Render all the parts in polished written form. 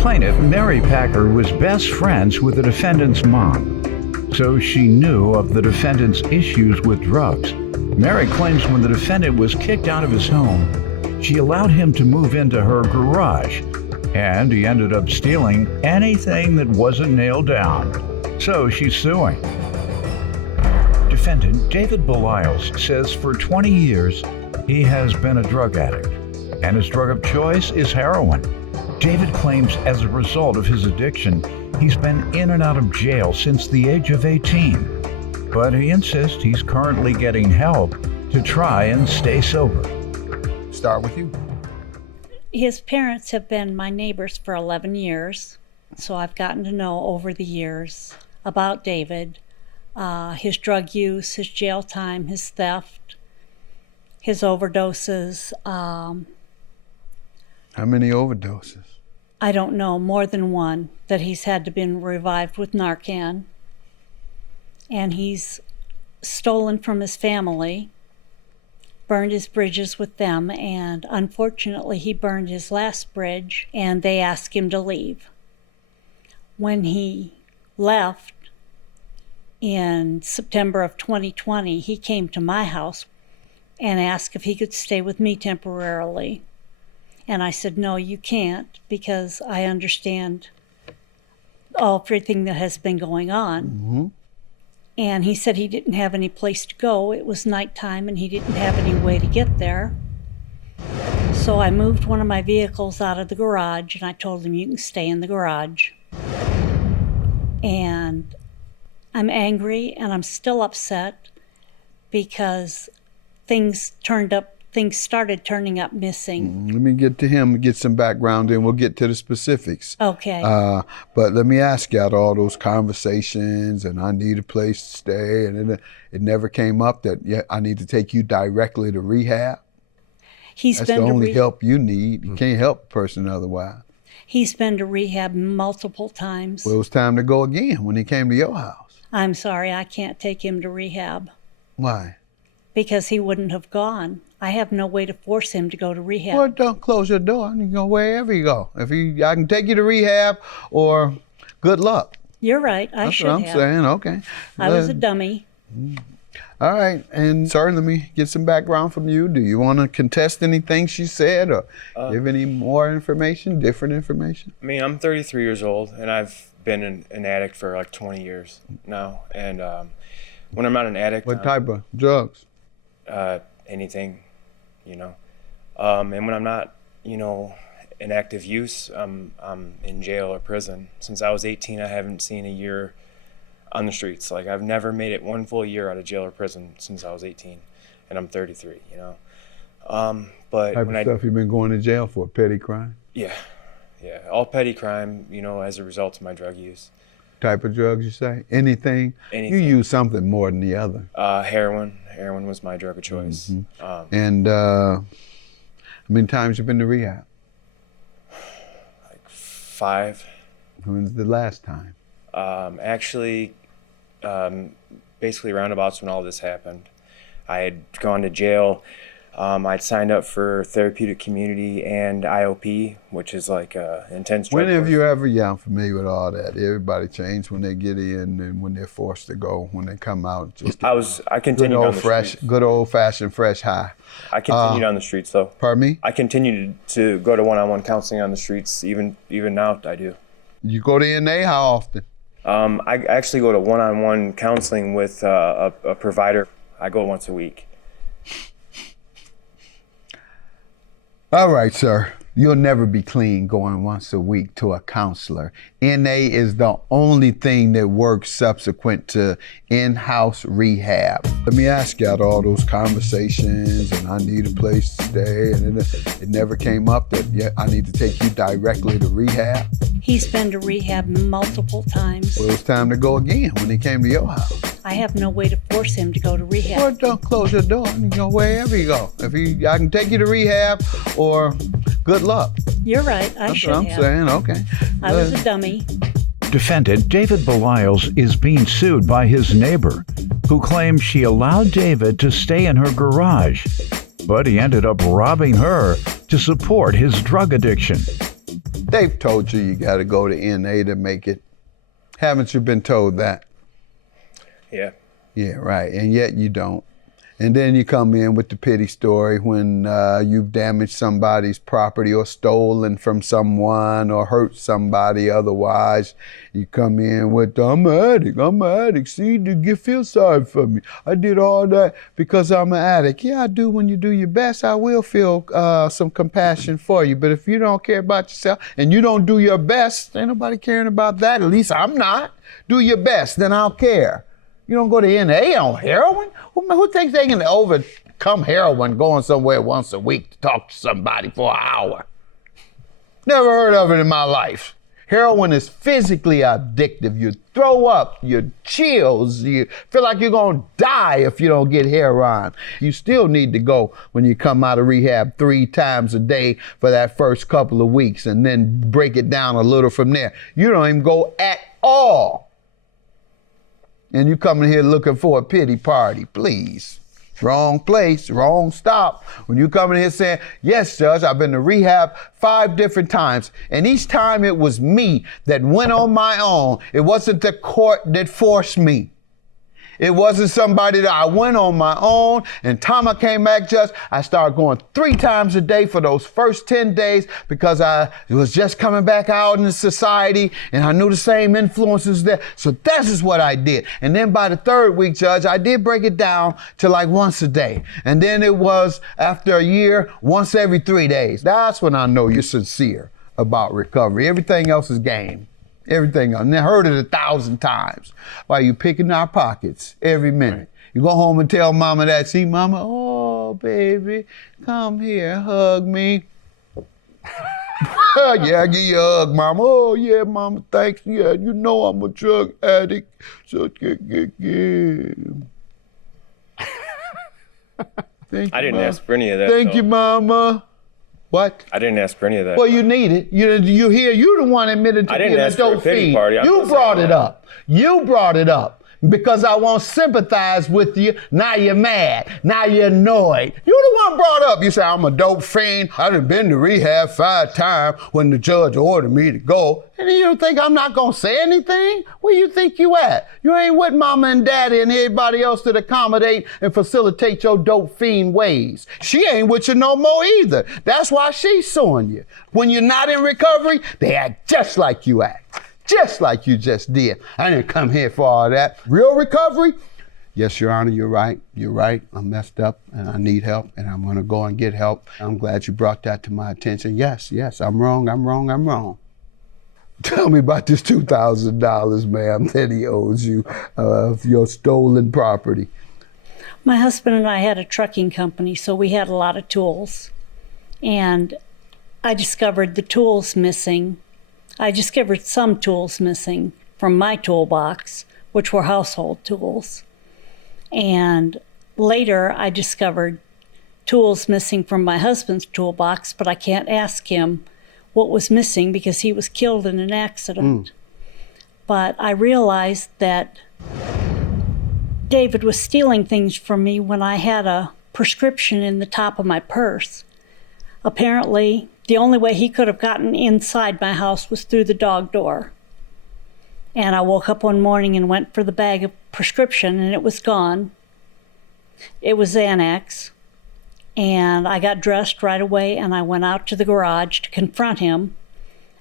plaintiff, Mary Packer, was best friends with the defendant's mom, so she knew of the defendant's issues with drugs. Mary claims when the defendant was kicked out of his home, she allowed him to move into her garage, and he ended up stealing anything that wasn't nailed down. So she's suing. Defendant David Belials says for 20 years he has been a drug addict, and his drug of choice is heroin. David claims as a result of his addiction, he's been in and out of jail since the age of 18. But he insists he's currently getting help to try and stay sober. Start with you. His parents have been my neighbors for 11 years, so I've gotten to know over the years about David, his drug use, his jail time, his theft, his overdoses. How many overdoses? I don't know, more than one, that he's had to been revived with Narcan. And he's stolen from his family, burned his bridges with them, and unfortunately he burned his last bridge and they asked him to leave. When he left in September of 2020, he came to my house and asked if he could stay with me temporarily. And I said, no, you can't, because I understand everything that has been going on. Mm-hmm. And he said he didn't have any place to go. It was nighttime and he didn't have any way to get there. So I moved one of my vehicles out of the garage and I told him, you can stay in the garage. And I'm angry and I'm still upset because things started turning up missing. Let me get to him and get some background, and we'll get to the specifics. Okay. But let me ask you, out of all those conversations, and I need a place to stay, and it never came up that I need to take you directly to rehab? That's the only help you need. You can't help a person otherwise. He's been to rehab multiple times. Well, it was time to go again when he came to your house. I'm sorry, I can't take him to rehab. Why? Because he wouldn't have gone. I have no way to force him to go to rehab. Well, don't close your door. You can go wherever you go. I can take you to rehab, or good luck. You're right. I should have. That's what I'm saying. Okay. I was a dummy. All right. And sir, let me get some background from you. Do you want to contest anything she said, or give any more information, different information? I mean, I'm 33 years old, and I've been an addict for like 20 years now. And when I'm not an addict... What type of drugs? Anything, you know. And when I'm not, in active use, I'm in jail or prison. Since I was 18, I haven't seen a year on the streets. Like, I've never made it one full year out of jail or prison since I was 18, and I'm 33, But Type when of stuff you've been going to jail for? Petty crime? Yeah, all petty crime, as a result of my drug use. Type of drugs, you say? Anything? You use something more than the other. Heroin was my drug of choice. Mm-hmm. And how many times you been to rehab? Like 5. When's the last time? Actually, basically roundabouts when all this happened. I had gone to jail. I'd signed up for therapeutic community and IOP, which is like intense drug. When have you ever, I'm familiar with all that. Everybody changed when they get in and when they're forced to go, when they come out. I continued on the streets. Good old fashioned fresh high. I continued on the streets though. Pardon me? I continued to go to one-on-one counseling on the streets, even now I do. You go to NA how often? I actually go to one-on-one counseling with a provider. I go once a week. All right, sir. You'll never be clean going once a week to a counselor. NA is the only thing that works subsequent to in-house rehab. Let me ask you, out of all those conversations, and I need a place to stay, and it never came up that I need to take you directly to rehab? He's been to rehab multiple times. Well, it was time to go again when he came to your house. I have no way to force him to go to rehab. Well, don't close your door. You can go wherever you go. I can take you to rehab, or good luck. You're right. I should have. That's what I'm saying. Okay. I was a dummy. Defendant David Belials is being sued by his neighbor, who claims she allowed David to stay in her garage, but he ended up robbing her to support his drug addiction. They've told you got to go to NA to make it. Haven't you been told that? Yeah. Yeah, right. And yet you don't. And then you come in with the pity story when you've damaged somebody's property or stolen from someone or hurt somebody otherwise. You come in with, I'm an addict. See, you feel sorry for me. I did all that because I'm an addict. Yeah, I do. When you do your best, I will feel some compassion for you. But if you don't care about yourself and you don't do your best, ain't nobody caring about that. At least I'm not. Do your best, then I'll care. You don't go to NA on heroin? Who thinks they can overcome heroin going somewhere once a week to talk to somebody for an hour? Never heard of it in my life. Heroin is physically addictive. You throw up, you chills, you feel like you're gonna die if you don't get heroin. You still need to go when you come out of rehab 3 times a day for that first couple of weeks and then break it down a little from there. You don't even go at all. And you coming here looking for a pity party, please. Wrong place, wrong stop. When you coming here saying, yes, Judge, I've been to rehab 5 different times, and each time it was me that went on my own. It wasn't the court that forced me. It wasn't somebody that I went on my own, and time I came back, Judge, I started going 3 times a day for those first 10 days because I was just coming back out in society, and I knew the same influences there. So this is what I did. And then by the 3rd week, Judge, I did break it down to like once a day. And then it was, after a year, once every 3 days. That's when I know you're sincere about recovery. Everything else is game. Everything else. And I heard it 1,000 times while you picking our pockets every minute. Right. You go home and tell mama that, see, mama, oh, baby, come here, hug me. Yeah, I give you a hug, mama. Oh, yeah, mama, thanks. Yeah, you know I'm a drug addict. So, Thank I you, didn't Mama. ask for any of that. Thank you, mama. What? I didn't ask for any of that. Well, you need it. You hear, you the one admitted to being a dope fiend. You brought it up. You brought it up. Because I won't sympathize with you. Now you're mad. Now you're annoyed. You the one brought up. You say, I'm a dope fiend. I done been to rehab 5 times when the judge ordered me to go. And you don't think I'm not gonna say anything? Where you think you at? You ain't with mama and daddy and everybody else that accommodate and facilitate your dope fiend ways. She ain't with you no more either. That's why she's suing you. When you're not in recovery, they act just like you act. Just like you just did. I didn't come here for all that. Real recovery? Yes, Your Honor, you're right. You're right. I'm messed up and I need help and I'm gonna go and get help. I'm glad you brought that to my attention. Yes, I'm wrong. Tell me about this $2,000, ma'am, that he owes you of your stolen property. My husband and I had a trucking company, so we had a lot of tools. And I discovered the tools missing. I discovered some tools missing from my toolbox, which were household tools. And later I discovered tools missing from my husband's toolbox, but I can't ask him what was missing because he was killed in an accident. But I realized that David was stealing things from me when I had a prescription in the top of my purse. Apparently, the only way he could have gotten inside my house was through the dog door. And I woke up one morning and went for the bag of prescription and it was gone. It was Xanax. And I got dressed right away and I went out to the garage to confront him.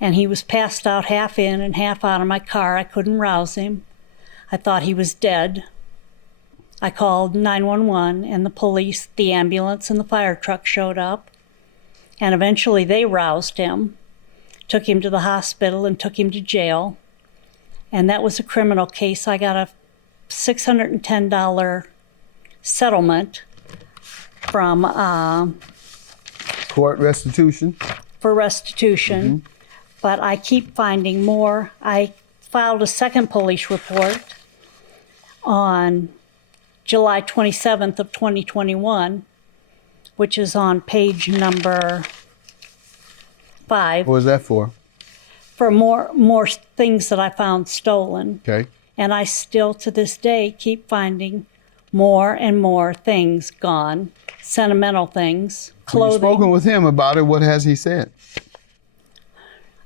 And he was passed out half in and half out of my car. I couldn't rouse him. I thought he was dead. I called 911 and the police, the ambulance, and the fire truck showed up. And eventually they roused him, took him to the hospital and took him to jail. And that was a criminal case. I got a $610 settlement from court restitution? For restitution. But I keep finding more. I filed a second police report on July 27th of 2021, which is on page number 5. What was that for? For more things that I found stolen. Okay. And I still, to this day, keep finding more and more things gone. Sentimental things, clothing. You've spoken with him about it. What has he said?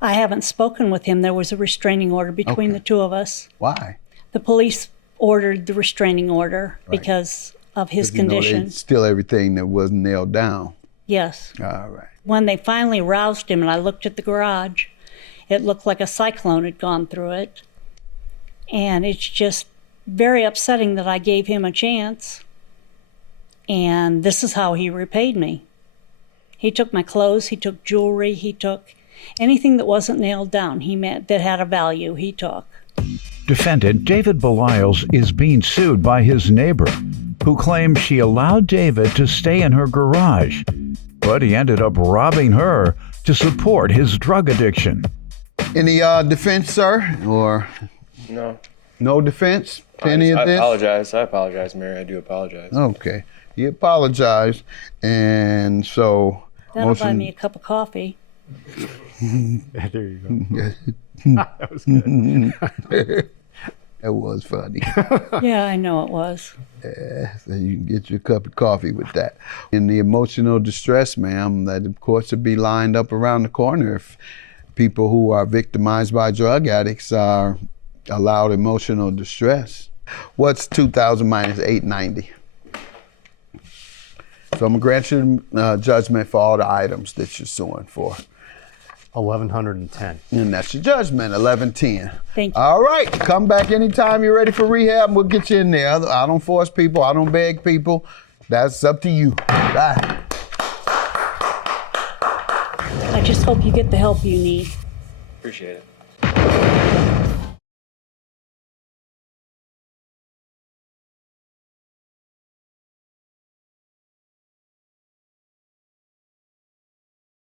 I haven't spoken with him. There was a restraining order between the two of us. Why? The police ordered the restraining order because of his 'Cause, you know, condition. they still everything that wasn't nailed down. Yes. All right. When they finally roused him and I looked at the garage, it looked like a cyclone had gone through it. And it's just very upsetting that I gave him a chance. And this is how he repaid me. He took my clothes, he took jewelry, he took anything that wasn't nailed down, that had a value, he took. Defendant David Belials is being sued by his neighbor, who claims she allowed David to stay in her garage, but he ended up robbing her to support his drug addiction. Any defense, sir? Or No. no defense to any of I this? apologize, Mary. I do apologize. Okay. You apologize. And so... That'll buy me a cup of coffee. There you go. That was good. That was funny. Yeah, I know it was. So you can get your cup of coffee with that. In the emotional distress, ma'am, that of course would be lined up around the corner if people who are victimized by drug addicts are allowed emotional distress. What's 2,000 minus 890? So I'm gonna grant you judgment for all the items that you're suing for. 1,110. And that's your judgment, 1110. Thank you. All right, come back anytime you're ready for rehab and we'll get you in there. I don't force people, I don't beg people. That's up to you. Bye. I just hope you get the help you need. Appreciate it.